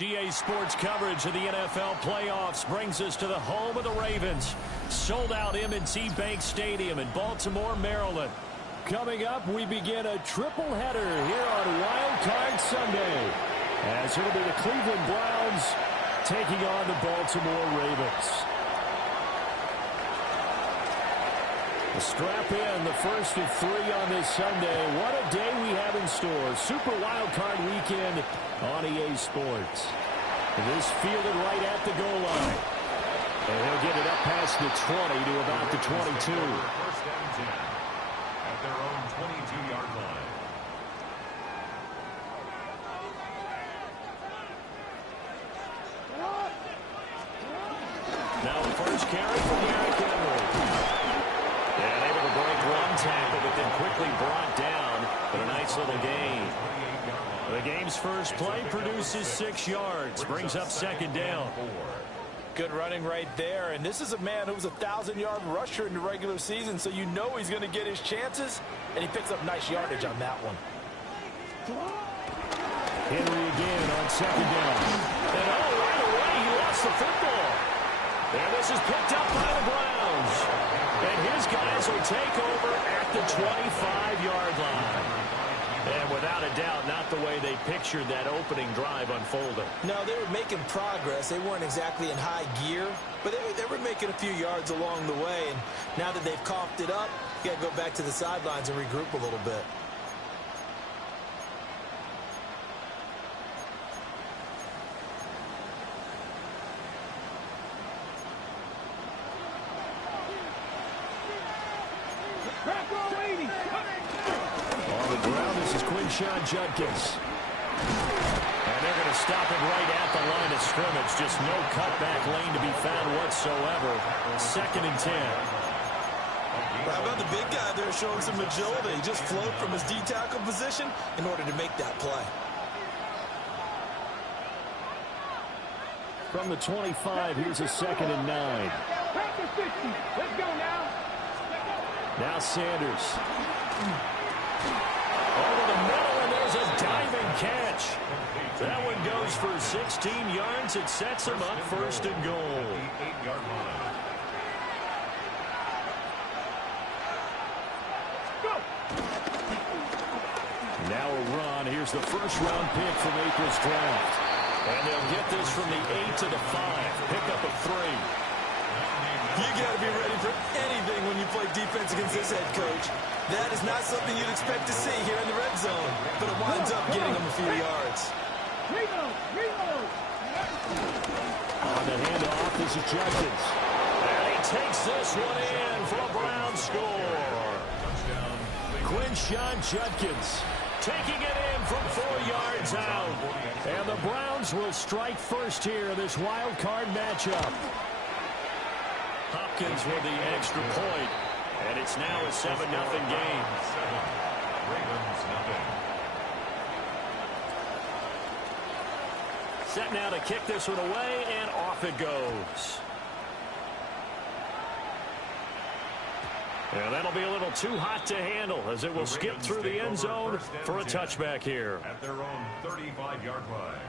GA Sports coverage of the NFL playoffs brings us to the home of the Ravens. Sold out M&T Bank Stadium in Baltimore, Maryland. Coming up, we begin a triple header here on Wildcard Sunday, as it'll be the Cleveland Browns taking on the Baltimore Ravens. Strap in, the first of three on this Sunday. What a day we have in store. Super Wildcard Weekend on EA Sports. This fielded right at the goal line. And he'll get it up past the 20 to about the 22. First down 10 at their own 22-yard line. Now the first carry for Derrick Henry. And able to break one tackle, but then quickly brought down. But a nice little gain. The game's first play produces 6 yards. Brings up second down. Good running right there. And this is a man who was a 1,000-yard rusher in the regular season, so you know he's going to get his chances. And he picks up nice yardage on that one. Henry again on second down. And right away he lost the football. And this is picked up by the Browns. And his guys will take over at the 25-yard line. And without a doubt, not the way they pictured that opening drive unfolding. No, they were making progress. They weren't exactly in high gear, but they were making a few yards along the way. And now that they've coughed it up, you got to go back to the sidelines and regroup a little bit. Sean Judkins. And they're going to stop it right at the line of scrimmage. Just no cutback lane to be found whatsoever. 2nd and 10. How about the big guy there showing some agility? He just flowed from his D-tackle position in order to make that play. From the 25, here's a 2nd and 9. Let's go now. Now Sanders. Over the middle, and there's a diving catch. That one goes for 16 yards. It sets him up 1st and goal. Now a run. Here's the first-round pick from April's draft. And they'll get this from the 8 to the 5. Pick up a 3. You got to be ready for anything when you play defense against this head coach. That is not something you'd expect to see here in the red zone, but it winds up getting him a few yards. On the handoff, this is Judkins. And he takes this one in for a Brown score. Quinshon Judkins taking it in from 4 yards out. And the Browns will strike first here in this wild card matchup. Hopkins with the extra point. And it's now a 7-0 game. Ravens nothing. Set now to kick this one away, and off it goes. And that'll be a little too hot to handle as it will skip through the end zone for a touchback here. At their own 35-yard line.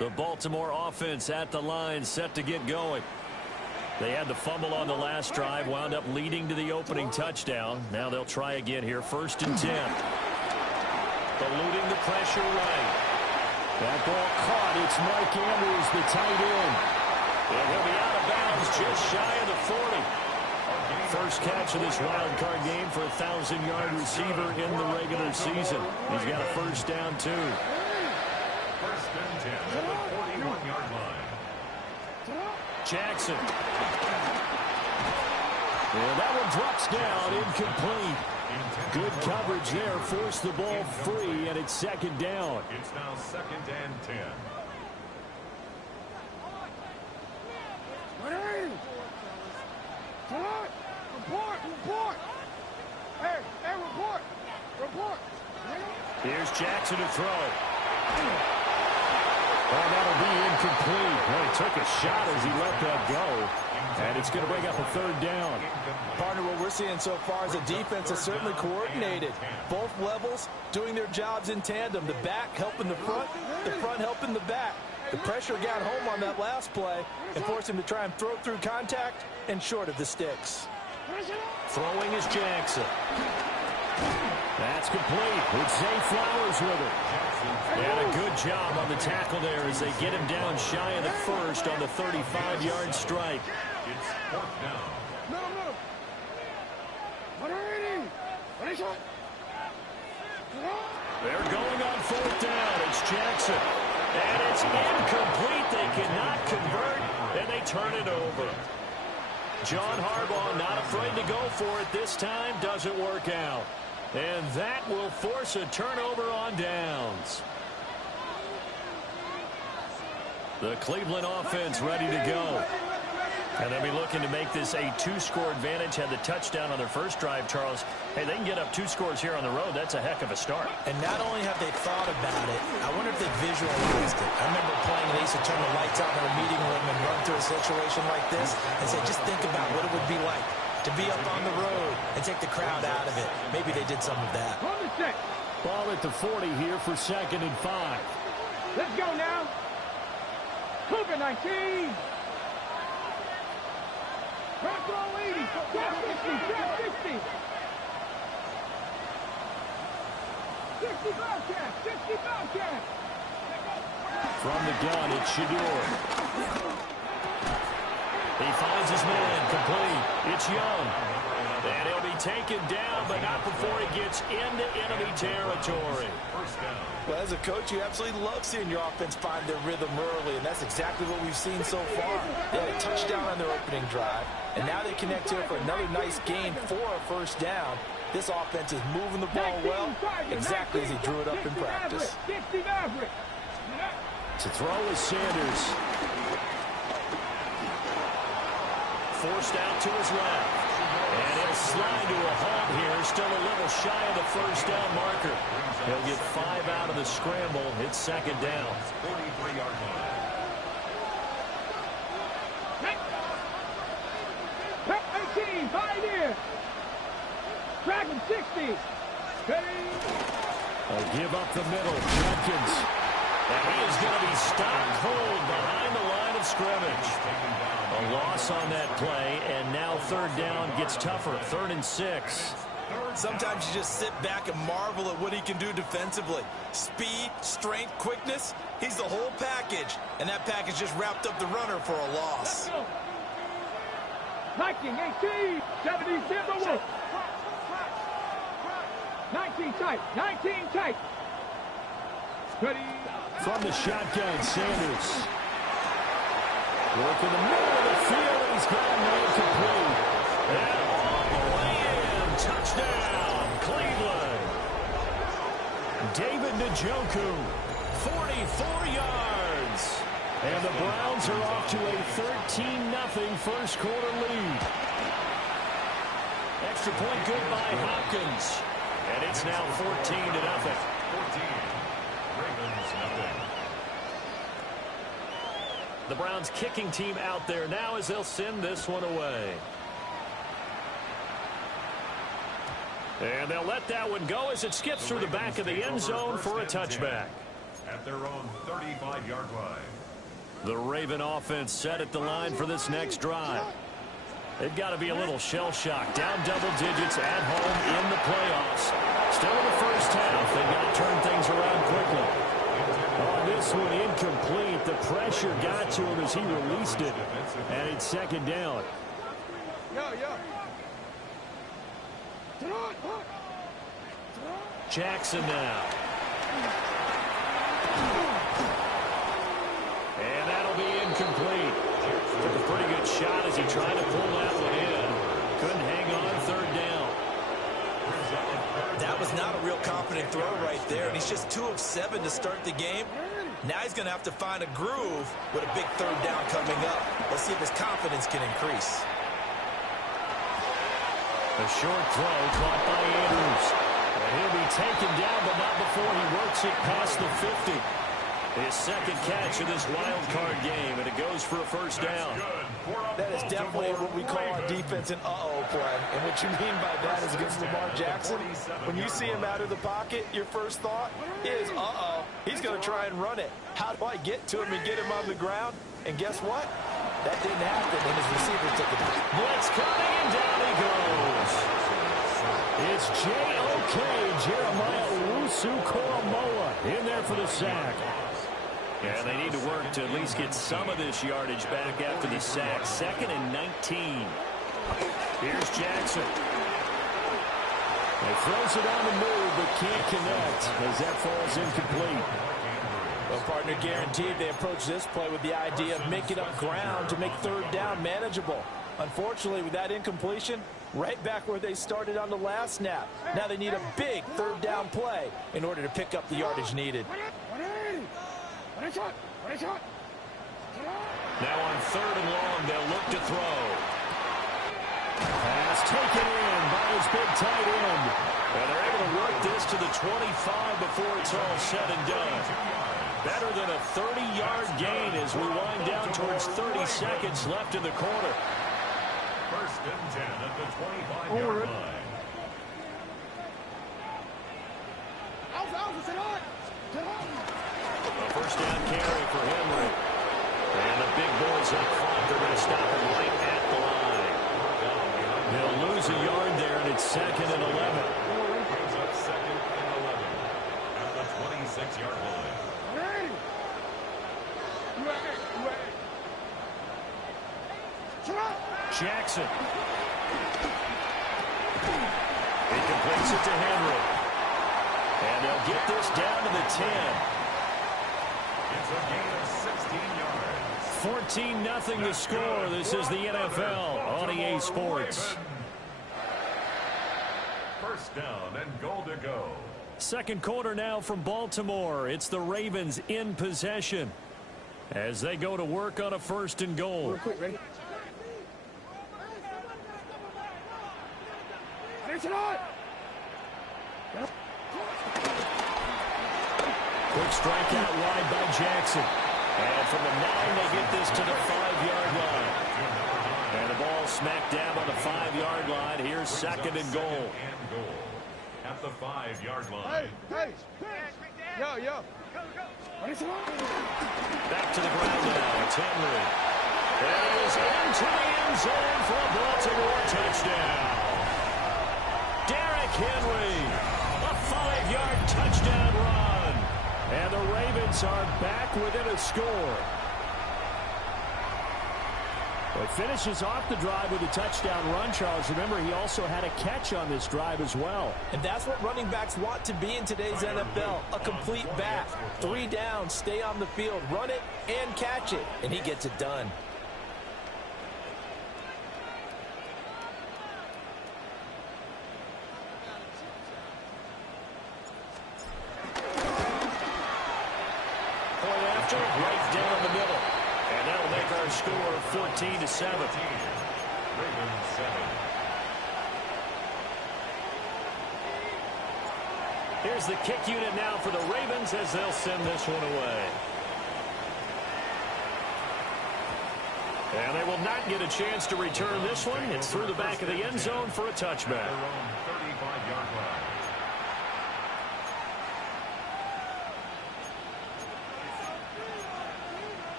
The Baltimore offense at the line, set to get going. They had the fumble on the last drive, wound up leading to the opening touchdown. Now they'll try again here, 1st and 10. Eluding the pressure right. That ball caught. It's Mike Andrews, the tight end. And he'll be out of bounds just shy of the 40. First catch of this wild card game for a 1,000-yard receiver in the regular season. He's got a first down, too. 1st and 10 at the 41-yard line. Jackson. And that one drops down, incomplete. Good coverage there, forced the ball free, and it's 2nd down. It's now 2nd and 10. Report! Hey, report! Here's Jackson to throw. Well, that'll be incomplete. Well, he took a shot as he let that go. And it's going to bring up a 3rd down. Partner, what we're seeing so far is the defense is certainly coordinated. Both levels doing their jobs in tandem. The back helping the front helping the back. The pressure got home on that last play and forced him to try and throw through contact and short of the sticks. Throwing is Jackson. That's complete. With Zay Flowers with it. And a good job on the tackle there as they get him down shy of the 1st on the 35-yard strike. It's 4th down. They're going on 4th down. It's Jackson. And it's incomplete. They cannot convert, and they turn it over. John Harbaugh not afraid to go for it this time. Doesn't work out. And that will force a turnover on downs. The Cleveland offense ready to go. And they'll be looking to make this a 2-score advantage. Had the touchdown on their first drive, Charles. Hey, they can get up 2 scores here on the road. That's a heck of a start. And not only have they thought about it, I wonder if they visualized it. I remember playing, and they used to turn the lights out in our meeting room and run through a situation like this and say, just think about what it would be like to be up on the road and take the crowd out of it. Maybe they did some of that. Ball at the 40 here for 2nd and 5. Let's go now. Cougar 19. Back row 80. Grab 50. 65 catch. From the gun, it's Shador. He finds his man, complete. It's Young. And he'll be taken down, but not before he gets into enemy territory. Well, as a coach, you absolutely love seeing your offense find their rhythm early, and that's exactly what we've seen so far. They had a touchdown on their opening drive, and now they connect here for another nice gain for a 1st down. This offense is moving the ball well, exactly as he drew it up in practice. To throw is Sanders. Forced out to his left. And he'll slide to a halt here. Still a little shy of the 1st down marker. He'll get 5 out of the scramble. It's 2nd down. 43-yard line. Pep 18, 5 in. Dragon 60. A give up the middle. Jenkins. And he is going to be stopped cold behind the line of scrimmage. A loss on that play, and now 3rd down gets tougher. 3rd and 6. Sometimes you just sit back and marvel at what he can do defensively. Speed, strength, quickness, he's the whole package. And that package just wrapped up the runner for a loss. 19, 18, 77. 19 tight, 19 tight. Ready. From the shotgun, Sanders. Work in the middle of the field, and he's got an incomplete. And all the way in, touchdown, Cleveland. David Njoku, 44 yards. And the Browns are off to a 13-0 first quarter lead. Extra point good by Hopkins. And it's now 14-0. 14. Ravens, nothing. The Browns kicking team out there now as they'll send this one away. And they'll let that one go as it skips through the back of the end zone for a touchback. at their own 35-yard line. The Raven offense set at the line for this next drive. They've got to be a little shell-shocked. Down double digits at home in the playoffs. Still in the first half. They've got to turn things around quickly. Oh, this one incomplete. The pressure got to him as he released it. And it's second down. Jackson now. And that'll be incomplete. Took a pretty good shot as he tried to pull that one in. Couldn't hang on third down. That was not a real confident throw right there, and he's just 2 of 7 to start the game. Now he's going to have to find a groove with a big third down coming up. Let's see if his confidence can increase. A short throw caught by Andrews. And he'll be taken down, but not before he works it past the 50. His second catch of this wild card game, and it goes for a first down. That is definitely what we call our defense an uh-oh play. And what you mean by that is against Lamar Jackson, when you see him out of the pocket, your first thought is, uh-oh, he's going to try and run it. How do I get to him and get him on the ground? And guess what? That didn't happen, and his receiver took it. Blitz coming, and down he goes. It's J.O.K. Jeremiah Owusu-Koramoah in there for the sack. And they need to work to at least get some of this yardage back after the sack. 2nd and 19. Here's Jackson. He throws it on the move, but can't connect as that falls incomplete. Well, partner, guaranteed they approach this play with the idea of making up ground to make third down manageable. Unfortunately, with that incompletion, right back where they started on the last snap. Now they need a big third down play in order to pick up the yardage needed. Now on 3rd and long, they'll look to throw. Pass taken in by his big tight end. And they're able to work this to the 25 before it's all said and done. Better than a 30-yard gain as we wind down towards 30 seconds left in the quarter. 1st and 10 at the 25-yard line. A first down carry for Henry. And the big boys up front, they're going to stop him right at the line. They'll lose a yard there, and it's 2nd and 11. Brings up 2nd and 11 at the 26-yard line. Jackson. He completes it to Henry. And they'll get this down to the 10. It's a gain of 16 yards. 14-0 the score. This is the NFL on EA Sports. First down and goal to go. Second quarter now from Baltimore. It's the Ravens in possession as they go to work on a 1st and goal. Real quick, ready? Quick strike out wide by Jackson. And from the 9, they get this to the 5-yard line. And the ball smacked down on the 5-yard line. Here's 2nd and goal. At the 5-yard line. Hey! Yo! Back to the ground now. It's Henry. It is into the end zone for a Baltimore touchdown. Derrick Henry, a 5-yard touchdown run. And the Ravens are back within a score. Well, finishes off the drive with a touchdown run, Charles. Remember, he also had a catch on this drive as well. And that's what running backs want to be in today's NFL, a complete back. 3 down, stay on the field, run it, and catch it. And he gets it done. Point after, right down the middle. And that'll make our score 14-7. Ravens 7. Here's the kick unit now for the Ravens as they'll send this one away. And they will not get a chance to return this one. It's through the back of the end zone for a touchback. Their own 35-yard line.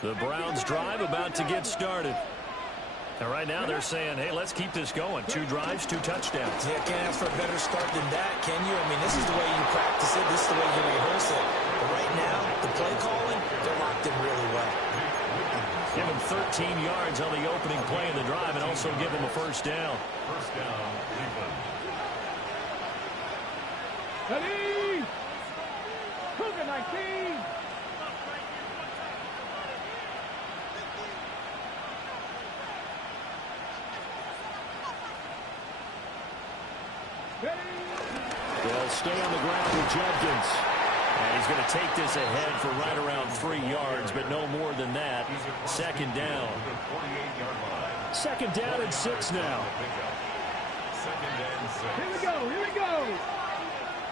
The Browns drive about to get started. And right now they're saying, hey, let's keep this going. 2 drives, 2 touchdowns. Yeah, can't ask for a better start than that, can you? I mean, this is the way you practice it. This is the way you rehearse it. But right now, the play calling, they're locked in really well. Give him 13 yards on the opening play of the drive and also give him a first down. First down, Cleveland. Ready? Cougar 19. They'll stay on the ground with Jenkins. And he's going to take this ahead for right around 3 yards, but no more than that. Second down. 48-yard line. Second down and 6 now. Second and 6. Here we go, here we go.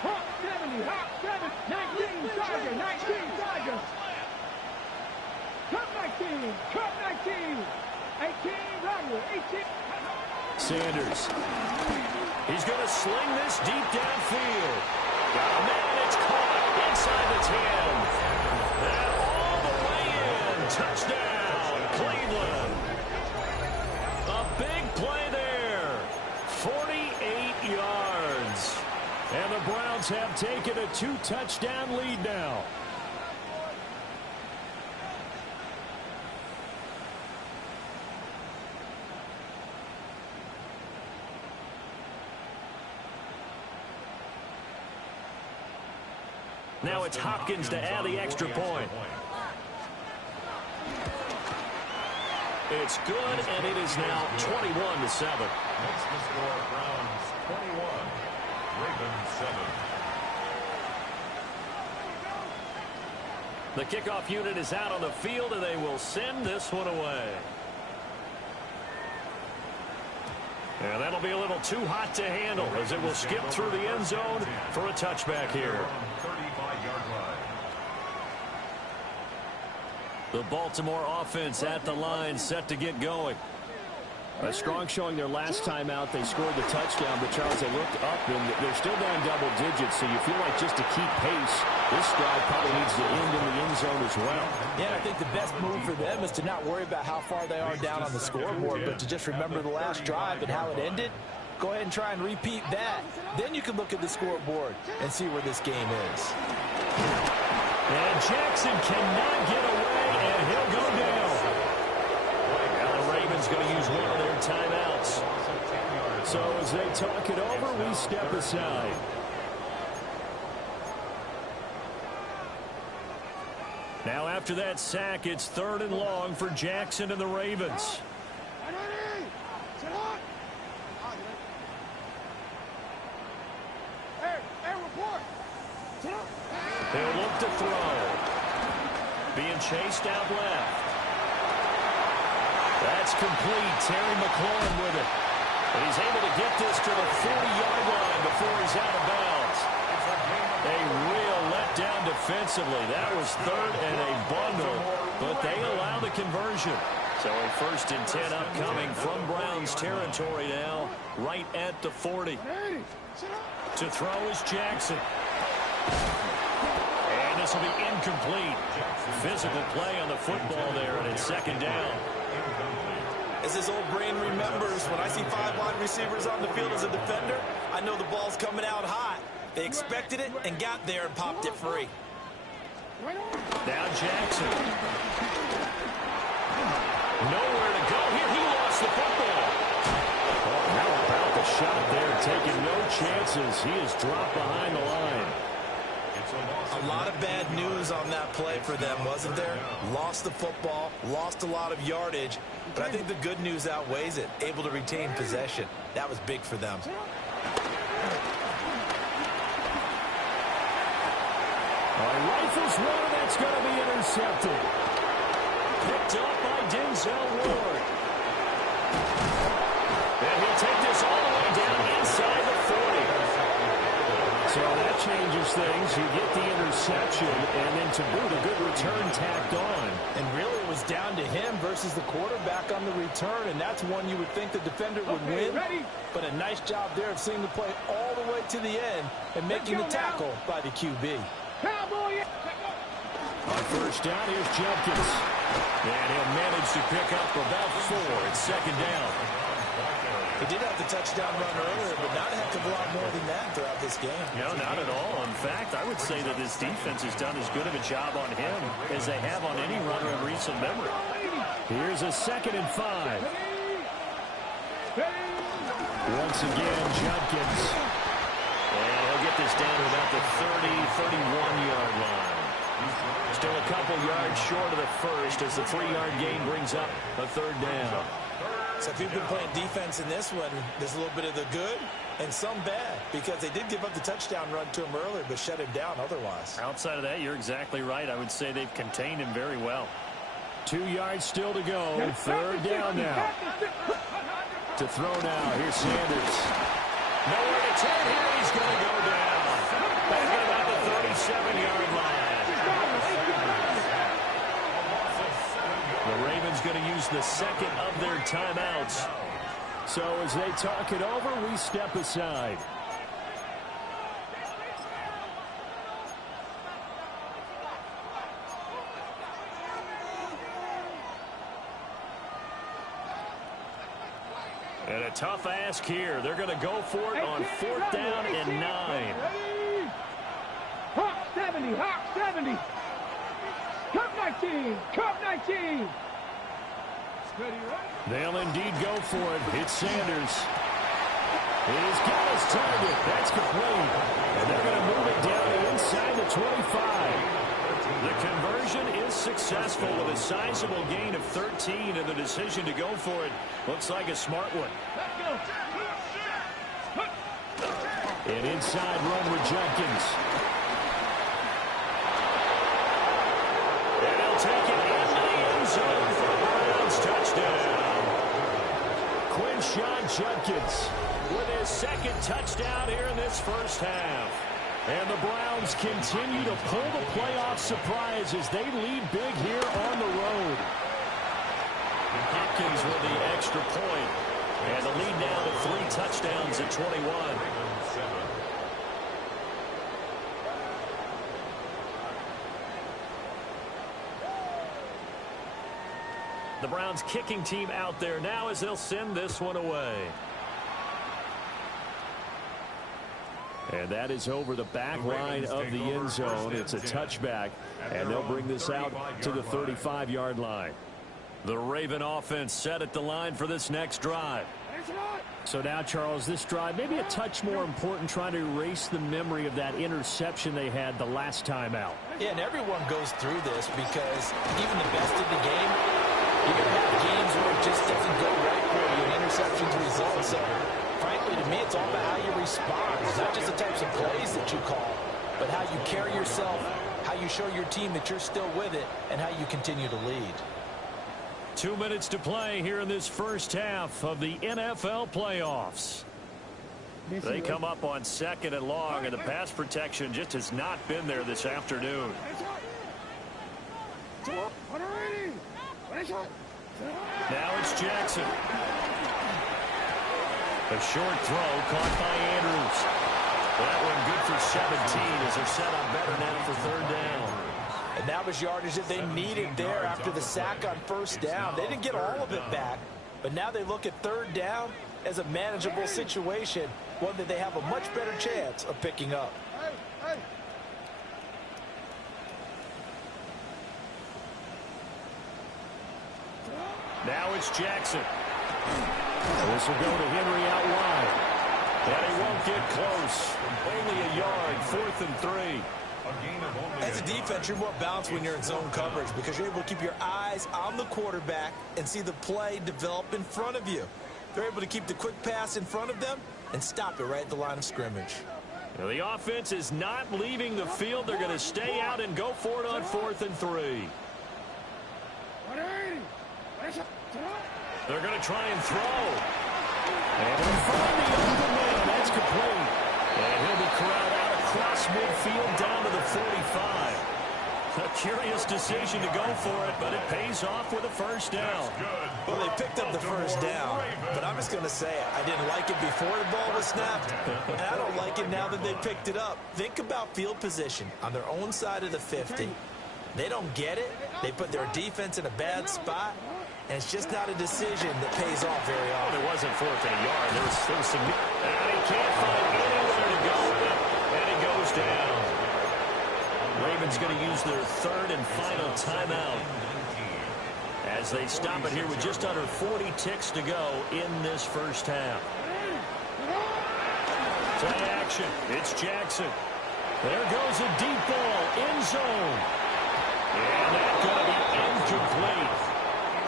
Hop 70, hop 7, 19, Tiger, 19, Tiger. Cup 19, Cup 19, 18, Rodwell, 18. Sanders. He's going to sling this deep downfield. Got a man, it's caught inside the 10. And all the way in. Touchdown, Cleveland. A big play there. 48 yards. And the Browns have taken a 2-touchdown lead now. Now it's Hopkins to add the extra point. It's good, and it is now 21-7. Makes the score Browns 21, Ravens 7. The kickoff unit is out on the field, and they will send this one away. And that'll be a little too hot to handle as it will skip through the end zone for a touchback here. 35-yard line. The Baltimore offense at the line, set to get going. A strong showing their last time out. They scored the touchdown, but Charles, they looked up, and they're still down double digits, so you feel like just to keep pace, this drive probably needs to end in the end zone as well. Yeah, I think the best move for them is to not worry about how far they are down on the scoreboard, but to just remember the last drive and how it ended. Go ahead and try and repeat that. Then you can look at the scoreboard and see where this game is. And Jackson cannot get away, and he'll go down. Now the Ravens going to use one of their timeouts. So as they talk it over, we step aside. Now after that sack, it's 3rd and long for Jackson and the Ravens. They'll look to throw. Being chased out left. That's complete. Terry McLaurin with it. And he's able to get this to the 40-yard line before he's out of bounds. A real letdown defensively. That was 3rd and a bundle, but they allow the conversion. So a 1st and 10 upcoming from Browns territory now, right at the 40. To throw is Jackson. And this will be incomplete. Physical play on the football there, and it's 2nd down. As his old brain remembers, when I see 5 wide receivers on the field as a defender, I know the ball's coming out hot. They expected it and got there and popped it free. Now Jackson. Nowhere to go here. He lost the football. Oh, how about the shot there? Taking no chances. He is dropped behind the line. A lot of bad news on that play for them, wasn't there? Lost the football, lost a lot of yardage, but I think the good news outweighs it. Able to retain possession. That was big for them. Rifles one, and that's going to be intercepted. Picked up by Denzel Ward. And he'll take this all the way down inside the 40. So that changes things. You get the interception, and then to boot, a good return tacked on. And really, it was down to him versus the quarterback on the return, and that's one you would think the defender would win. But a nice job there of seeing the play all the way to the end and making the tackle by the QB. On first down, here's Jenkins. And he'll manage to pick up about 4. It's second down. He did have the touchdown run earlier, but not a heck of a lot more than that throughout this game. No, not at all. In fact, I would say that this defense has done as good of a job on him as they have on any runner in recent memory. Here's a 2nd and 5. Once again, Jenkins. And he'll get this down to about the 30, 31-yard line. Still a couple yards short of the first as the 3-yard gain brings up a third down. So if you've been playing defense in this one, there's a little bit of the good and some bad, because they did give up the touchdown run to him earlier, but shut him down otherwise. Outside of that, you're exactly right. I would say they've contained him very well. 2 yards still to go. Third down now. To throw now. Here's Sanders. Nowhere to turn here. He's going to go down. Back at about the 37-yard line. The Ravens going to use the second of their timeouts. So as they talk it over, we step aside. And a tough ask here. They're going to go for it on 4th down and 9. Hawk 70, Hawk 70. Cup 19, Cup 19. They'll indeed go for it. It's Sanders. He's got his target. That's complete. And they're going to move it down inside the 25. The conversion is successful with a sizable gain of 13, and the decision to go for it looks like a smart one. An inside run with Jenkins. And he'll take it in the end zone for a Browns touchdown. Quinshon Jenkins With his 2nd touchdown here in this first half. And the Browns continue to pull the playoff surprise as they lead big here on the road. Hopkins with the extra point. And the lead now to 3 touchdowns at 21. The Browns kicking team out there now as they'll send this one away. And that is over the back line of the end zone. It's a touchback, and they'll bring this out to the 35-yard line. The Raven offense set at the line for this next drive. So now, Charles, this drive maybe a touch more important, trying to erase the memory of that interception they had the last time out. Yeah, and everyone goes through this because even the best in the game, you're going to have games where it just doesn't go right for you and interceptions result. So, frankly, to me, it's all about how you respond. It's not just the types of plays that you call, but how you carry yourself, how you show your team that you're still with it, and how you continue to lead. 2 minutes to play here in this first half of the NFL playoffs. They come up on 2nd and long, and the pass protection just has not been there this afternoon. Now it's Jackson. A short throw caught by Andrews. That one good for 17 as they're set up better now for 3rd down. And that was yardage that they needed there after the sack on 1st down. They didn't get all of it back, but now they look at 3rd down as a manageable situation, one that they have a much better chance of picking up. Now it's Jackson. This will go to Henry out wide. And he won't get close. Only a yard, 4th and 3. As a defense, you're more balanced when you're in zone coverage because you're able to keep your eyes on the quarterback and see the play develop in front of you. They're able to keep the quick pass in front of them and stop it right at the line of scrimmage. Now the offense is not leaving the field. They're going to stay out and go for it on 4th and 3. They're going to try and throw. And in front of the open man, that's complete. And he'll be corralled out across midfield down to the 45. A curious decision to go for it, but it pays off with a 1st down. Well, they picked up the 1st down, but I'm just going to say it. I didn't like it before the ball was snapped, and I don't like it now that they picked it up. Think about field position on their own side of the 50. They don't get it. They put their defense in a bad spot, and it's just not a decision that pays off very often. Well, it wasn't 4th and a yard. There was some... And he can't find anywhere to go with it, and he goes down. Ravens going to use their 3rd and final timeout as they stop it here with just under 40 ticks to go in this first half. Play action. It's Jackson. There goes a deep ball. End zone. And that's going to be incomplete.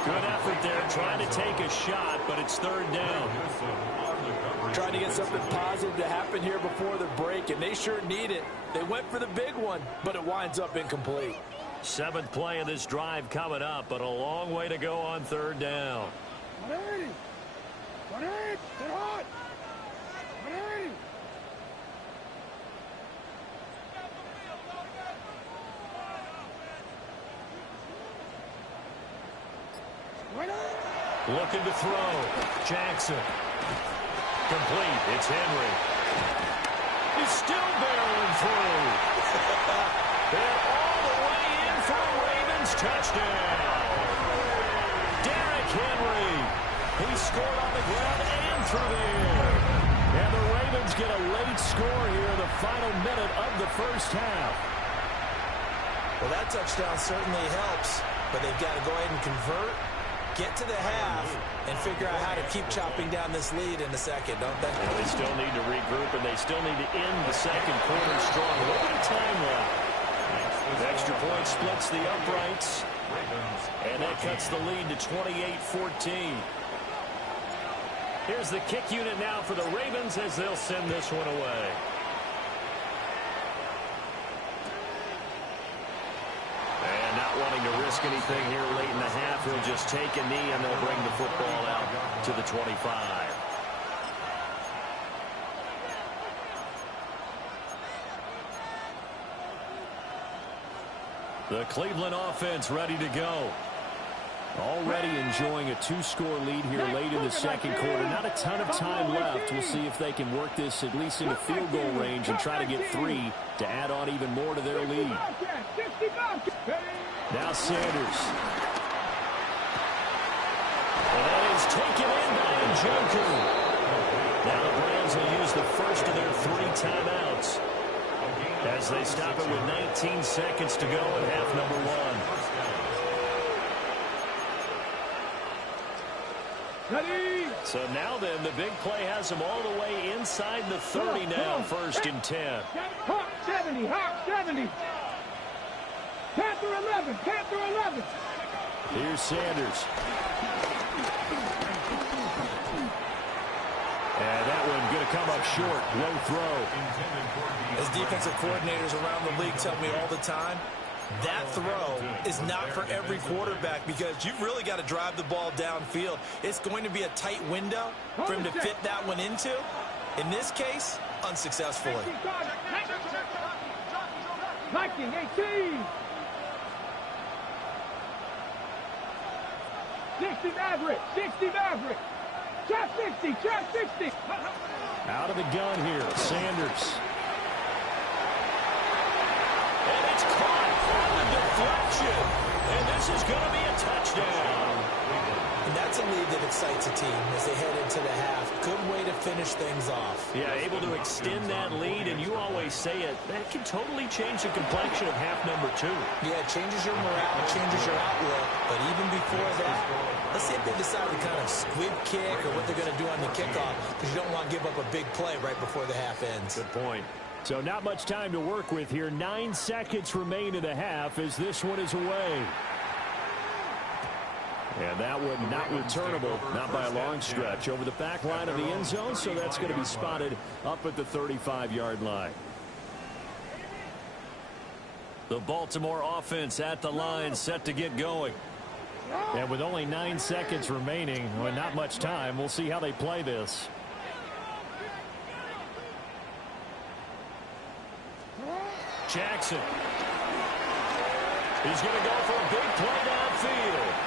Good effort there trying to take a shot, but it's 3rd down. Trying to get something positive to happen here before the break, and they sure need it. They went for the big one, but it winds up incomplete. 7th play of this drive coming up, but a long way to go on 3rd down. 180. 180. Get hot. 180. Looking to throw. Jackson. Complete. It's Henry. He's still barreling through. They're all the way in for a Ravens touchdown. Derrick Henry. He scored on the ground and through the air. And the Ravens get a late score here in the final minute of the first half. Well, that touchdown certainly helps, but they've got to go ahead and convert, get to the half, and figure out how to keep chopping down this lead in the second, don't they? Well, they still need to regroup, and they still need to end the second quarter strong. A little bit of time left. The extra point splits the uprights, and that cuts the lead to 28-14. Here's the kick unit now for the Ravens as they'll send this one away. And not wanting to risk anything here late in the half, he'll just take a knee, and they'll bring the football out to the 25. The Cleveland offense ready to go. Already enjoying a 2-score lead here late in the second quarter. Not a ton of time left. We'll see if they can work this at least into field goal range and try to get 3 to add on even more to their lead. Now Sanders. And that is taken in by Njoku. Now the Browns will use the first of their 3 timeouts as they stop it with 19 seconds to go in half number 1. So now then, the big play has them all the way inside the 30 now, 1st and 10. Hawk 70, Hawk 70. Panther 11, Panther 11. Here's Sanders. And that one going to come up short. Low throw. As defensive coordinators around the league tell me all the time, that throw is not for every quarterback because you've really got to drive the ball downfield. It's going to be a tight window for him to fit that one into. In this case, unsuccessfully. 19, 18. 60 Maverick, 60 Maverick. Trap 60, trap 60. Out of the gun here, Sanders. And it's caught on the deflection. And this is going to be a touchdown. And that's a lead that excites a team as they head into the half. Good way to finish things off. Yeah, able to extend that lead, and you always say it, that can totally change the complexion of half number 2. Yeah, it changes your morale, it changes your outlook. But even before that, let's see if they decide to kind of squib kick or what they're going to do on the kickoff, because you don't want to give up a big play right before the half ends. Good point. So not much time to work with here. 9 seconds remain in the half as this one is away. And that one not returnable, not by a long stretch. Over the back line of the end zone, so that's going to be spotted up at the 35-yard line. The Baltimore offense at the line, set to get going. And with only 9 seconds remaining, well, not much time, we'll see how they play this. Jackson. He's going to go for a big play downfield.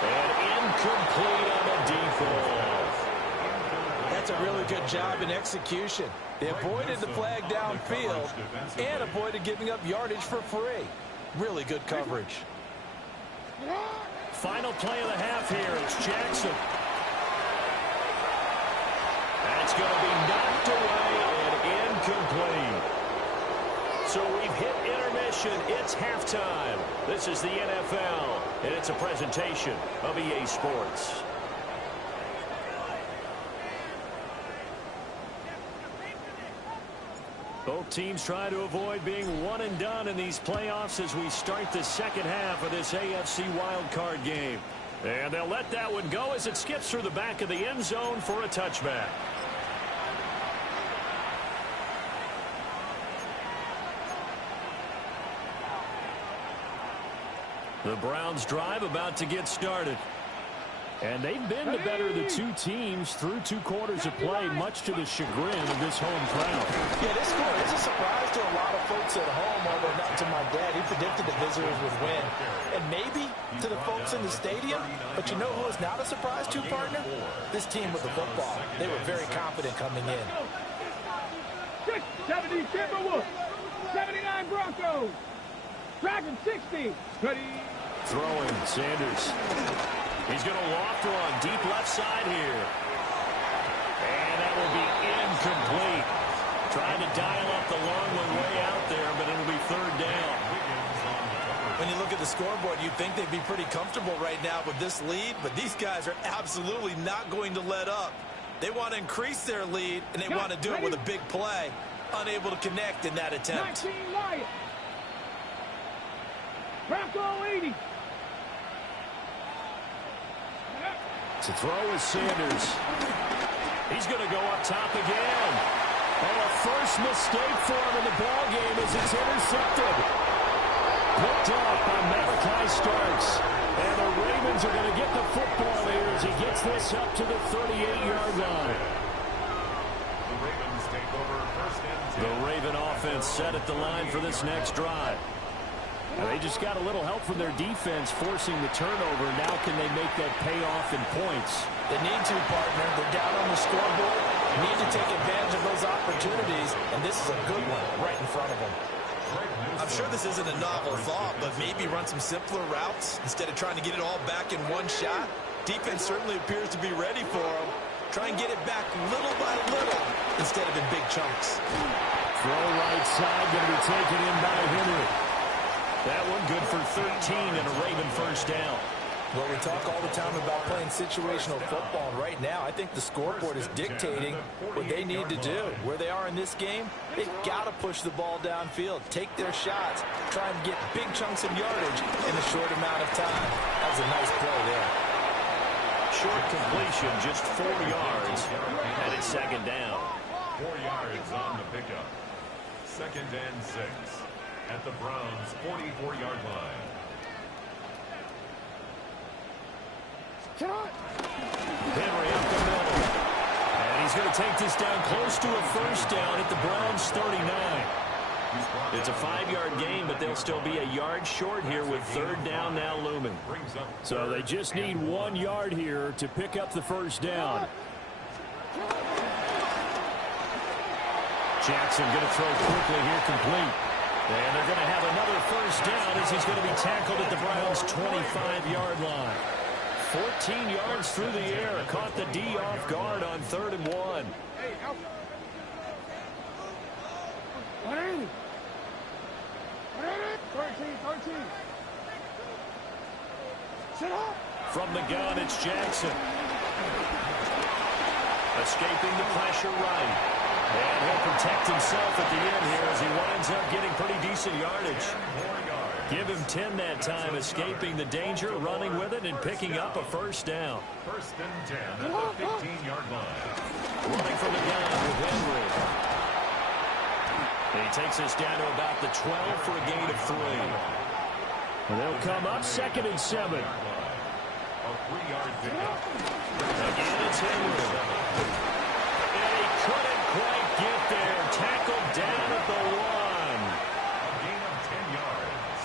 And incomplete on a default. That's a really good job in execution. They avoided the flag downfield and avoided giving up yardage for free. Really good coverage. Final play of the half here. It's Jackson. That's going to be knocked away and incomplete. So we've hit intermission. It's halftime. This is the NFL, and it's a presentation of EA Sports. Both teams try to avoid being one and done in these playoffs as we start the second half of this AFC Wildcard game. And they'll let that one go as it skips through the back of the end zone for a touchback. The Browns drive about to get started. And they've been the better of the two teams through 2 quarters of play, much to the chagrin of this home crowd. Yeah, this score is a surprise to a lot of folks at home, although not to my dad. He predicted the visitors would win. And maybe to the folks in the stadium. But you know who is not a surprise to, partner? This team with the football. They were very confident coming in. 70 Timberwolves. 79 Broncos. Dragon 60. Ready. Throwing, Sanders. He's going to loft one deep left side here. And that will be incomplete. Trying to dial up the long one way out there, but it'll be third down. When you look at the scoreboard, you'd think they'd be pretty comfortable right now with this lead, but these guys are absolutely not going to let up. They want to increase their lead, and they want to do it with a big play. Unable to connect in that attempt. 19 Lions. Bronco 80. To throw is Sanders. He's going to go up top again. And a first mistake for him in the ballgame as it's intercepted. Picked up by Malachi Starks. And the Ravens are going to get the football here as he gets this up to the 38-yard line. The Ravens take over first and 10. The Raven offense set at the line for this next drive. Now they just got a little help from their defense forcing the turnover. Now can they make that pay off in points? They need to, partner. They're down on the scoreboard. Need to take advantage of those opportunities, and this is a good one right in front of them. I'm sure this isn't a novel thought, but maybe run some simpler routes instead of trying to get it all back in one shot. Defense certainly appears to be ready for them. Try and get it back little by little instead of in big chunks. Throw right side, going to be taken in by Henry. That one good for 13 and a Raven first down. Well, we talk all the time about playing situational football, and right now I think the scoreboard is dictating what they need to do. Where they are in this game, they've got to push the ball downfield, take their shots, try and get big chunks of yardage in a short amount of time. That was a nice play there. Short completion, just 4 yards, and it's second down. 4 yards on the pickup. Second and 6 at the Browns' 44-yard line. Henry up the middle. And he's going to take this down close to a first down at the Browns' 39. It's a 5-yard gain, but they'll still be a yard short here with third down now looming. So they just need 1 yard here to pick up the first down. Jackson going to throw quickly here, complete. And they're going to have another first down as he's going to be tackled at the Browns' 25-yard line. 14 yards through the air. Caught the D off guard on 3rd and 1. 13. From the gun, it's Jackson. Escaping the pressure right. And he'll protect himself at the end here as he winds up getting pretty decent yardage. Give him 10 that time, escaping the danger, running with it, and picking up a first down. First and 10 at the 15-yard line. Running from the gun with Henry. And he takes us down to about the 12 for a gain of 3. And they'll come up 2nd and 7. A 3-yard pickup. Again, it's Henry. And he couldn't quite get there. Tackled down at the 1. A gain of 10 yards.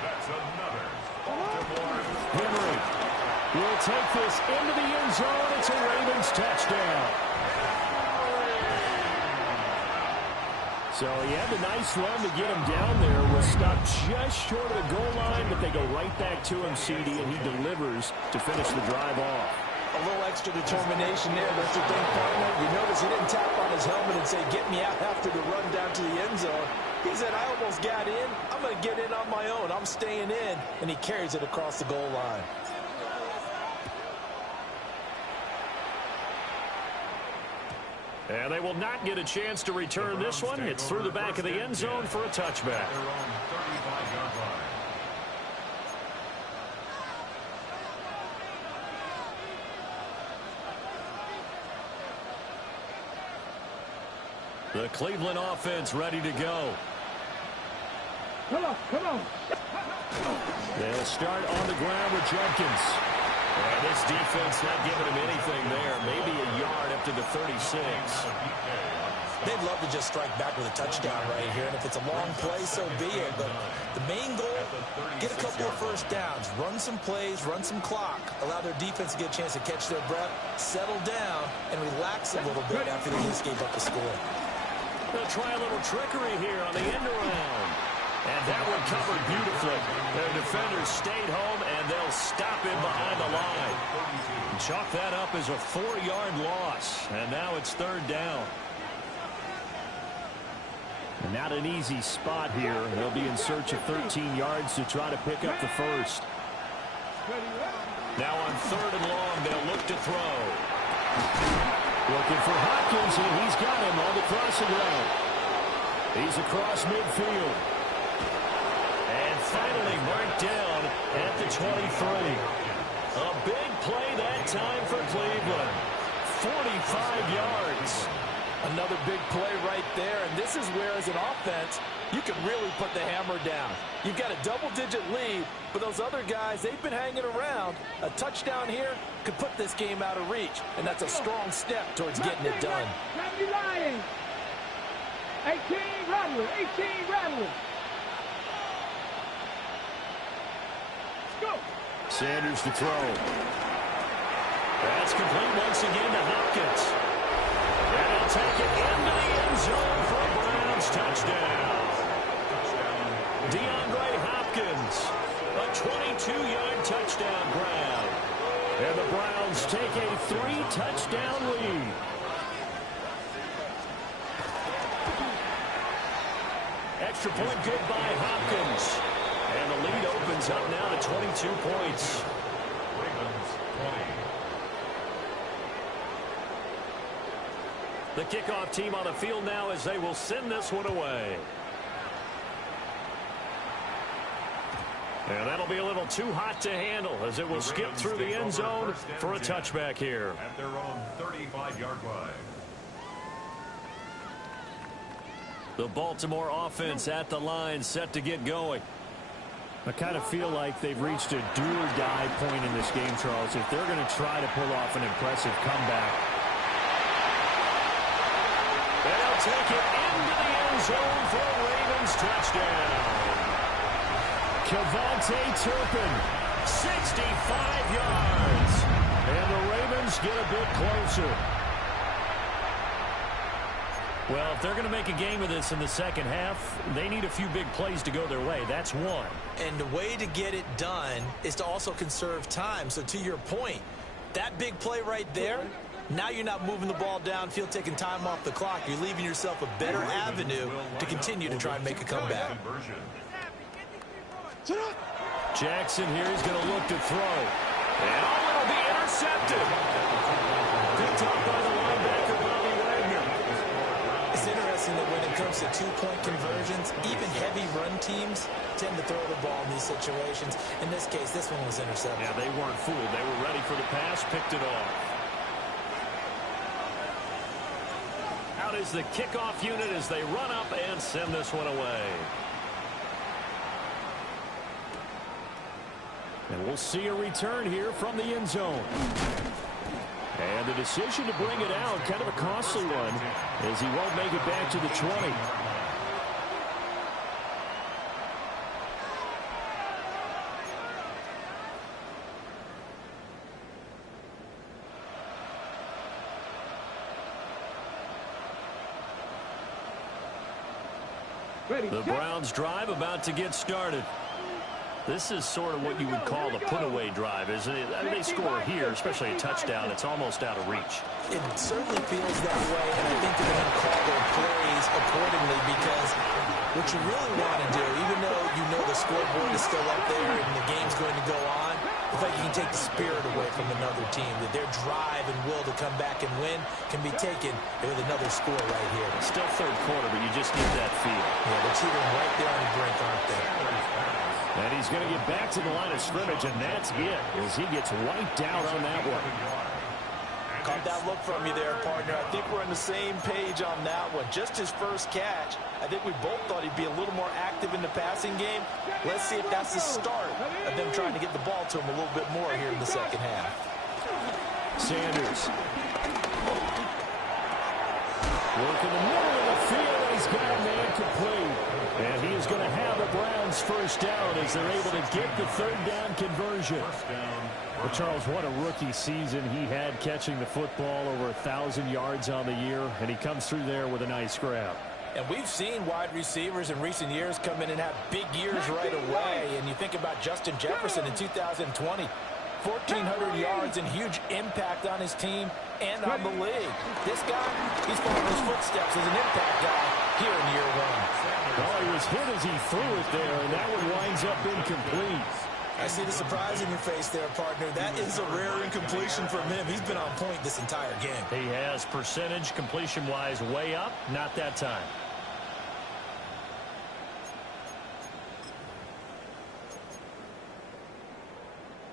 That's another Baltimore. Henry will take this into the end zone. It's a Ravens touchdown. So he had a nice run to get him down there. Was stopped just short of the goal line, but they go right back to him, CD, and he delivers to finish the drive off. A little extra determination there, don't you think, partner? You notice he didn't tap on his helmet and say, get me out after the run down to the end zone. He said, I almost got in. I'm going to get in on my own. I'm staying in. And he carries it across the goal line. And they will not get a chance to return this one. It's through the back of the end zone for a touchback. The Cleveland offense ready to go. Come on, come on. They'll start on the ground with Judkins. And this defense not giving him anything there. Maybe a yard up to the 36. They'd love to just strike back with a touchdown right here. And if it's a long play, so be it. But the main goal, get a couple of first downs. Run some plays, run some clock. Allow their defense to get a chance to catch their breath, settle down, and relax a little bit after they just gave up the score. They'll try a little trickery here on the end around. And that one covered beautifully. Their defenders stayed home, and they'll stop him behind the line. Chalk that up as a 4-yard loss. And now it's third down. And not an easy spot here. They'll be in search of 13 yards to try to pick up the first. Now on third and long, they'll look to throw. Looking for Hopkins, and he's got him on the crossing route. He's across midfield. And finally marked down at the 23. A big play that time for Cleveland. 45 yards. Another big play right there, and this is where, as an offense, you can really put the hammer down. You've got a double-digit lead, but those other guys, they've been hanging around. A touchdown here could put this game out of reach, and that's a strong step towards getting it done. 18 Rattler, 18 Rattler. Let's go. Sanders to throw. That's complete once again to Hopkins. And he'll take it into the end zone for a Browns touchdown. DeAndre Hopkins, a 22-yard touchdown grab. And the Browns take a 3-touchdown lead. Extra point good by Hopkins. And the lead opens up now to 22 points. Ravens 20. The kickoff team on the field now as they will send this one away. And that'll be a little too hot to handle as it will skip through the end zone for a touchback here. At their own 35-yard line. The Baltimore offense at the line set to get going. I kind of feel like they've reached a do-or-die point in this game, Charles. If they're going to try to pull off an impressive comeback. And they'll take it into the end zone for a Ravens touchdown. Kevontae Turpin, 65 yards. And the Ravens get a bit closer. Well, if they're going to make a game of this in the second half, they need a few big plays to go their way. That's one. And the way to get it done is to also conserve time. So to your point, that big play right there, now you're not moving the ball downfield, taking time off the clock. You're leaving yourself a better avenue to continue to try and make a comeback. Jackson here is going to look to throw. And it'll be intercepted. Picked up by the linebacker, Bobby Wagner. It's interesting that when it comes to two-point conversions, even heavy run teams tend to throw the ball in these situations. In this case, this one was intercepted. Yeah, they weren't fooled. They were ready for the pass, picked it off. Out is the kickoff unit as they run up and send this one away. And we'll see a return here from the end zone. And the decision to bring it out, kind of a costly one, as he won't make it back to the 20. Ready, The Browns drive about to get started. This is sort of what you would call a put-away drive, isn't it? I mean, they score here, especially a touchdown. It's almost out of reach. It certainly feels that way, and I think they're going to call their plays accordingly because what you really want to do, even though you know the scoreboard is still up there and the game's going to go on, the fact you can take the spirit away from another team, that their drive and will to come back and win can be taken with another score right here. Still third quarter, but you just need that feel. Yeah, they're teetering right there on the brink, aren't they? And he's going to get back to the line of scrimmage, and that's it as he gets wiped out on that one. Caught that look from you there, partner. I think we're on the same page on that one. Just his first catch. I think we both thought he'd be a little more active in the passing game. Let's see if that's the start of them trying to get the ball to him a little bit more here in the second half. Sanders. Working the middle of the field. He's got a man complete. And he is going to have the Browns first down as they're able to get the third down conversion. Well, Charles, what a rookie season he had catching the football, over 1,000 yards on the year, and he comes through there with a nice grab. And we've seen wide receivers in recent years come in and have big years right away. And you think about Justin Jefferson in 2020, 1,400 yards and huge impact on his team and on the league. This guy, he's following his footsteps as an impact guy here in year one. Oh, he was hit as he threw it there, and that one winds up incomplete. I see the surprise in your face there, partner. That is a rare incompletion from him. He's been on point this entire game. He has percentage completion-wise way up, not that time.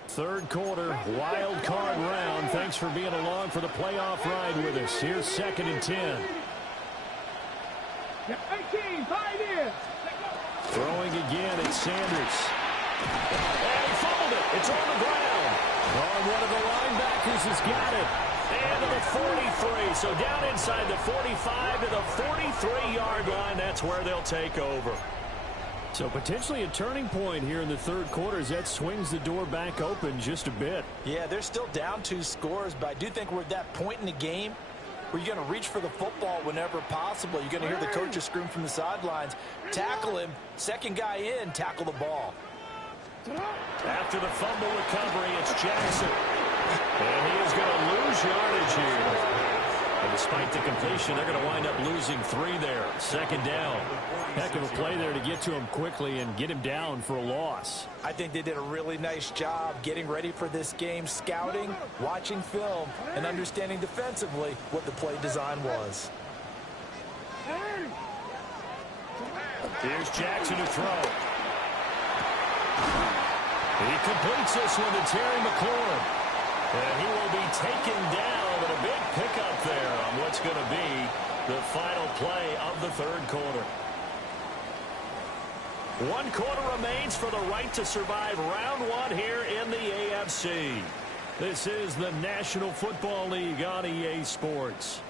Third quarter, wild card round. Thanks for being along for the playoff ride with us. Here's 2nd and 10. 18, right in. Throwing again, it's Sanders. And he fumbled it. It's on the ground. One of the linebackers has got it. And to the 43. So down inside the 45 to the 43-yard line. That's where they'll take over. So potentially a turning point here in the third quarter as that swings the door back open just a bit. Yeah, they're still down 2 scores, but I do think we're at that point in the game where you're going to reach for the football whenever possible. You're going to hear the coaches scream from the sidelines. Tackle him. Second guy in, tackle the ball. After the fumble recovery, it's Jackson. And he is going to lose yardage here. And despite the completion, they're going to wind up losing 3 there. Second down. Heck of a play there to get to him quickly and get him down for a loss. I think they did a really nice job getting ready for this game, scouting, watching film, and understanding defensively what the play design was. Here's Jackson to throw. He completes this one to Terry McLaurin. And he will be taken down, and a big pickup there on what's going to be the final play of the third quarter. 1 quarter remains for the right to survive round 1 here in the AFC. This is the National Football League on EA Sports.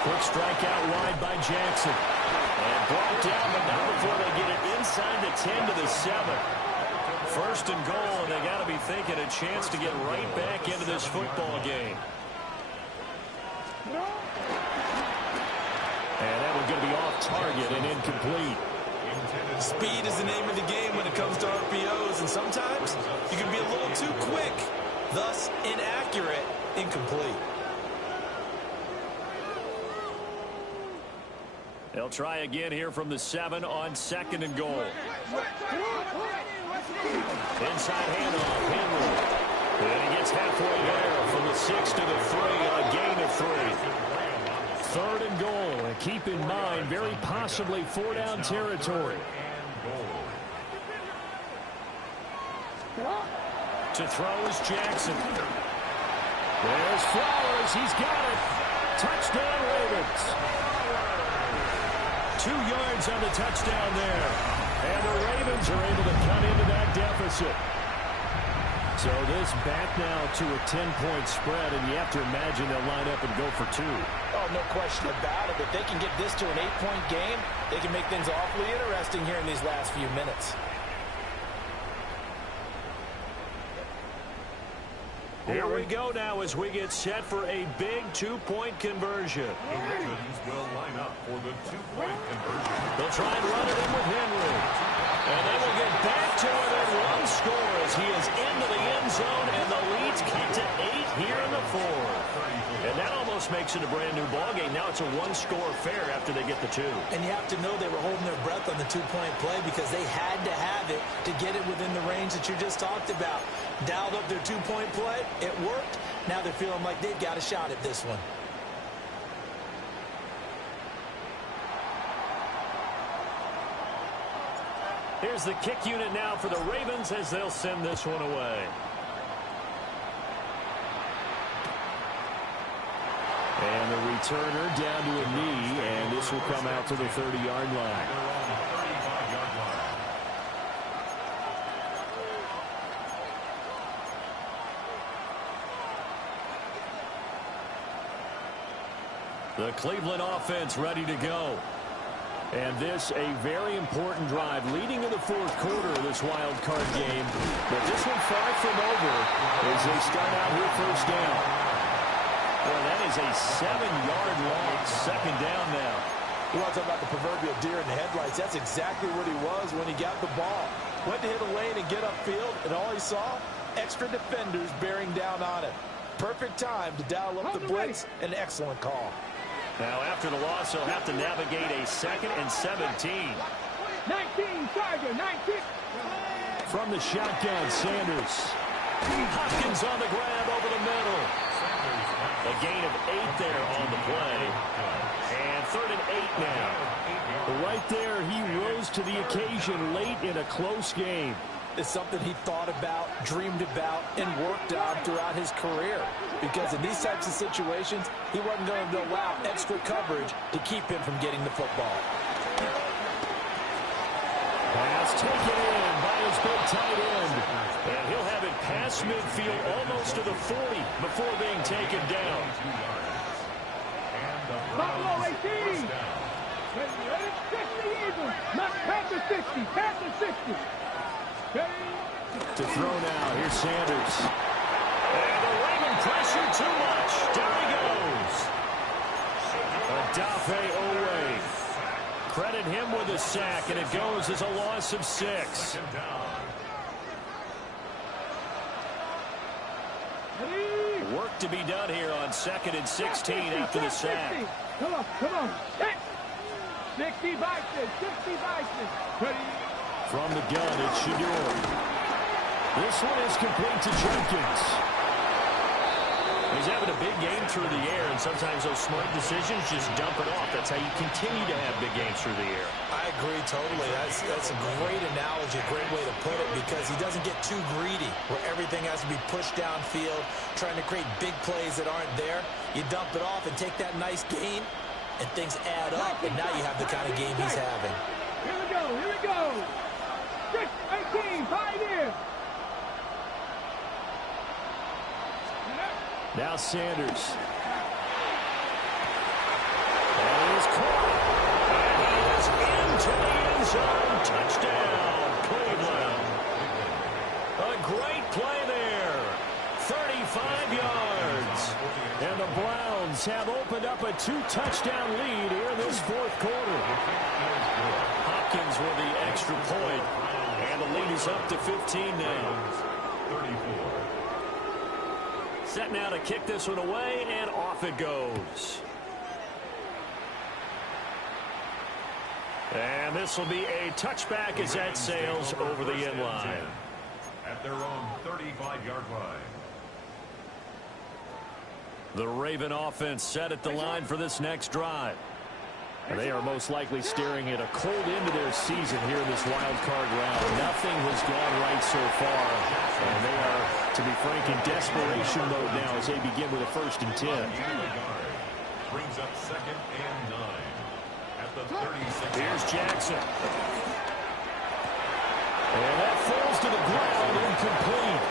Quick strike out wide by Jackson. And brought down, but not before they get it inside the 10 to the 7. First and goal, and they got to be thinking a chance to get right back into this football game. And that one's going to be off target and incomplete. Speed is the name of the game when it comes to RPOs, and sometimes you can be a little too quick, thus inaccurate, incomplete. They'll try again here from the 7 on 2nd and goal. Inside handoff, Henry. And he gets halfway there from the 6 to the 3 on a gain of 3. 3rd and goal, and keep in mind, very possibly 4-down territory. To throw is Jackson. There's Flowers, he's got it. Touchdown Ravens. 2 yards on the touchdown there. And the Ravens are able to cut into that deficit. So this back now to a 10-point spread, and you have to imagine they'll line up and go for two. Oh, no question about it. If they can get this to an 8-point game, they can make things awfully interesting here in these last few minutes. Here we go now as we get set for a big two-point conversion. The Ravens will line up for the two-point conversion. They'll try and run it in with Henry. And they will get back to it and one score as he is into the end zone, and the lead's cut to 8 here in the fourth. And that almost makes it a brand-new ballgame. Now it's a one-score affair after they get the two. And you have to know they were holding their breath on the two-point play because they had to have it to get it within the range that you just talked about. Dialed up their two-point play. It worked. Now they're feeling like they've got a shot at this one. Here's the kick unit now for the Ravens as they'll send this one away. And the returner down to a knee, and this will come out to the 30-yard line. The Cleveland offense ready to go. And this a very important drive leading in the fourth quarter of this wild card game. But this one far from over as they start out here first down. Boy, that is a 7-yard long second down now. You want to talk about the proverbial deer in the headlights. That's exactly what he was when he got the ball. Went to hit a lane and get upfield, and all he saw, extra defenders bearing down on him. Perfect time to dial up the blitz. An excellent call. Now, after the loss, he'll have to navigate a 2nd and 17. 19, Charger, 19. From the shotgun, Sanders. Hopkins on the grab over the middle. A gain of 8 there on the play. And 3rd and 8 now. Right there, he rose to the occasion late in a close game. It's something he thought about, dreamed about, and worked on throughout his career. Because in these types of situations, he wasn't going to allow extra coverage to keep him from getting the football. Pass taken in by his big tight end. And he'll have it past midfield almost to the 40 before being taken down. Buffalo 18. 60 Eagles. Not Panther 60. Panther 60. To throw now, here's Sanders. And the Raven pressure too much. Down he goes. Adafe Owe. Credit him with a sack, and it goes as a loss of 6. Work to be done here on 2nd and 16 after the sack. Come on, come on. 60 Bison, 60 Bison. Ready? From the gun, it's Shador. This one is complete to Jenkins. He's having a big game through the air, and sometimes those smart decisions just dump it off. That's how you continue to have big games through the air. I agree totally. That's a great analogy, a great way to put it, because he doesn't get too greedy where everything has to be pushed downfield, trying to create big plays that aren't there. You dump it off and take that nice gain, and things add up, and now you have the kind of game he's having. Here we go, here we go. 18, Pioneer. Now Sanders. And he is caught. And he is into the end zone. Touchdown, Cleveland. A great play there. 35 yards. And the Browns have opened up a 2-touchdown lead here in this fourth quarter. Hopkins with the extra point. And the lead is up to 15 now. 34. Set now to kick this one away, and off it goes. And this will be a touchback as that sails over the end line. At their own 35-yard line. The Raven offense set at the line for this next drive. And they are most likely staring at a cold end to their season here in this wild card round. Nothing has gone right so far. And they are, to be frank, in desperation mode now as they begin with a 1st and 10. Brings up 2nd and 9. At the 36. Here's Jackson. And that falls to the ground, incomplete.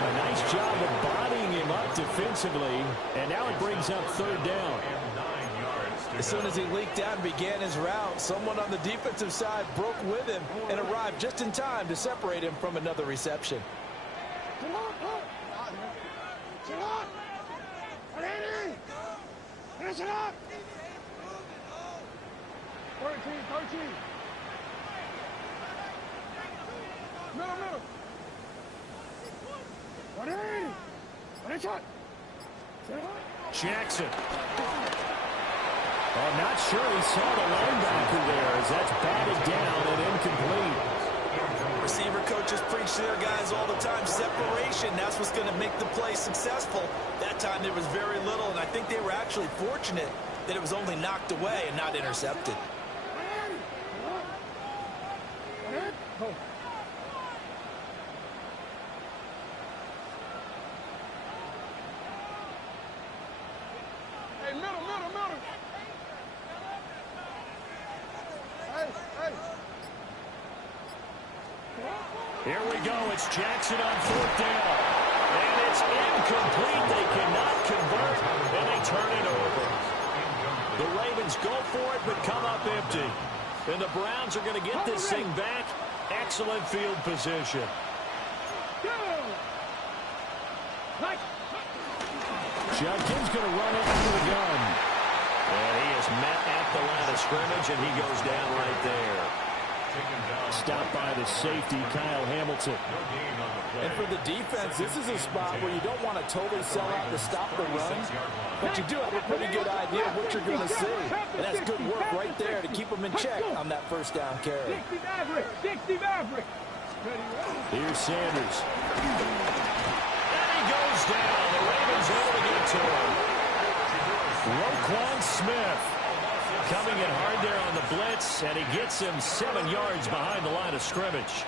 A nice job of bodying him up defensively, and now it brings up third down. As soon as he leaked out and began his route, someone on the defensive side broke with him and arrived just in time to separate him from another reception. 13. Middle. 180. Jackson. I'm not sure he saw the linebacker there as that's batted down and incomplete. Receiver coaches preach to their guys all the time. Separation, that's what's going to make the play successful. That time there was very little, and I think they were actually fortunate that it was only knocked away and not intercepted. Hey, middle. Here we go. It's Jackson on fourth down. And it's incomplete. They cannot convert, and they turn it over. The Ravens go for it, but come up empty. And the Browns are going to get this thing back. Excellent field position. Judkins going to run it into the gun. And he is met at the line of scrimmage, and he goes down right there. Stopped by the safety, Kyle Hamilton. And for the defense, this is a spot where you don't want to totally sell out to stop the run, but you do have a pretty good idea of what you're going to see. And that's good work right there to keep them in check on that first down carry. 60 Maverick. Here's Sanders. And he goes down. The Ravens able to get to him. Roquan Smith coming in hard there on the blitz, and he gets him 7 yards behind the line of scrimmage.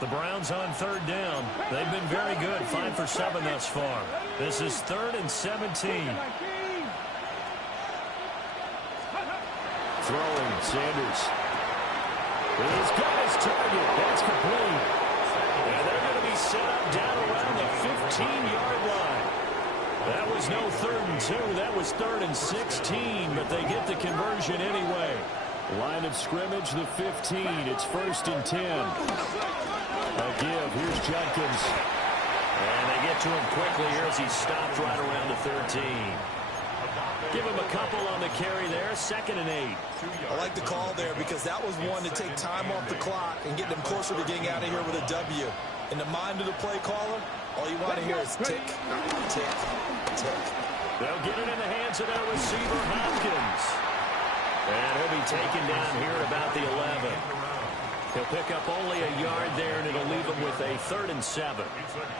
The Browns on third down. They've been very good, 5 for 7 thus far. This is 3rd and 17. Throwing, Sanders. He's got his target. That's complete. And they're going to be set up down around the 15-yard line. That was no 3rd and 2. That was 3rd and 16, but they get the conversion anyway. Line of scrimmage, the 15. It's 1st and 10. A give. Here's Judkins. And they get to him quickly here as he stopped right around the 13. Give him a couple on the carry there. 2nd and 8. I like the call there because that was one to take time off the clock and get them closer to getting out of here with a W. In the mind of the play caller, all you want to hear is tick, tick, tick. They'll get it in the hands of their receiver, Hopkins. And he'll be taken down here at about the 11. He'll pick up only a yard there, and it'll leave him with a 3rd and 7.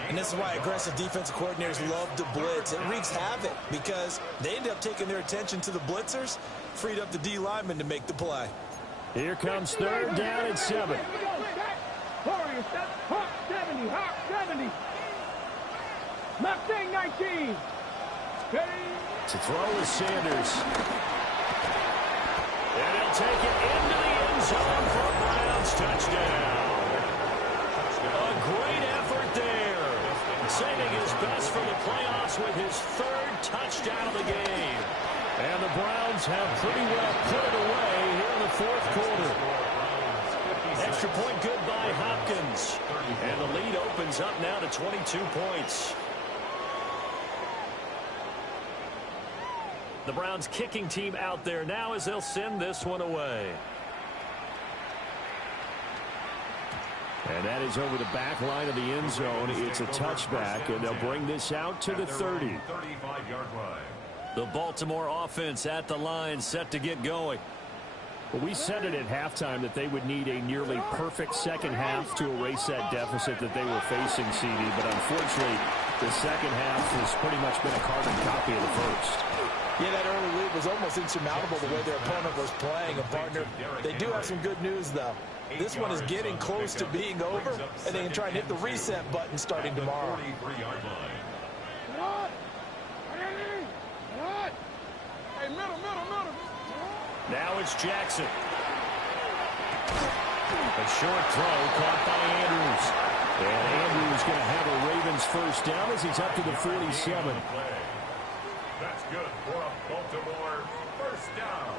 And this is why aggressive defensive coordinators love to blitz. It wreaks havoc because they end up taking their attention to the blitzers, freed up the D lineman to make the play. Here comes 3rd down and 7. 70, Hawk 70. Mustang 19. To throw is Sanders. And he'll take it into the end zone for a Browns touchdown. A great effort there. Saving his best for the playoffs with his 3rd touchdown of the game. And the Browns have pretty well put it away here in the 4th quarter. Extra point good by Hopkins. And the lead opens up now to 22 points. The Browns kicking team out there now as they'll send this one away. And that is over the back line of the end zone. It's a touchback, and they'll bring this out to the 30. 35-yard line. The Baltimore offense at the line, set to get going. Well, we said it at halftime that they would need a nearly perfect second half to erase that deficit that they were facing, CD. But unfortunately, the second half has pretty much been a carbon copy of the first. Yeah, that early lead was almost insurmountable the way their opponent was playing. A partner, they do have some good news, though. This one is getting close to being over, and they can try and hit the reset button starting tomorrow. 43-yard line. Hey, middle. Now it's Jackson. A short throw caught by Andrews. And Andrews going to have a Ravens first down as he's up to the 47. That's good for a Baltimore first down.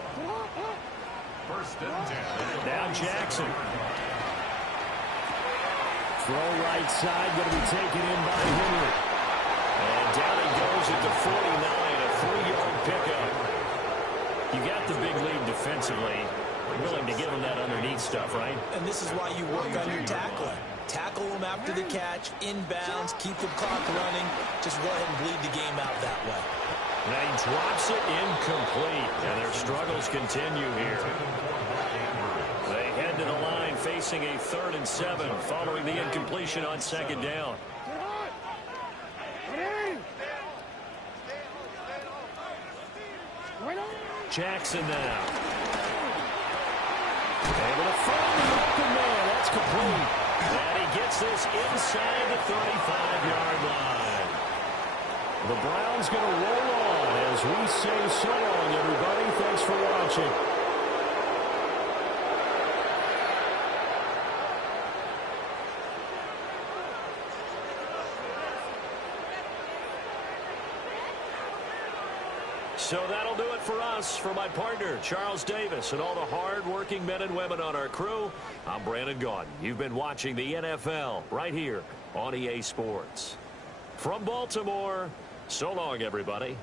First and 10. Now Jackson. Throw right side, going to be taken in by Henry. And down he goes at the 49, a 3-yard pickup. You got the big lead defensively. Willing to give him that underneath stuff, right? And this is why you work on your tackling. Tackle them after the catch, inbounds, keep the clock running. Just go ahead and bleed the game out that way. Now he drops it incomplete, and their struggles continue here. They head to the line facing a 3rd and 7 following the incompletion on 2nd down. Jackson now. Able to find the open man. That's complete. And he gets this inside the 35-yard line. The Browns going to roll on as we say so long, everybody. Thanks for watching. So that'll do it for us. For my partner, Charles Davis, and all the hard-working men and women on our crew, I'm Brandon Gaudin. You've been watching the NFL right here on EA Sports. From Baltimore, so long, everybody.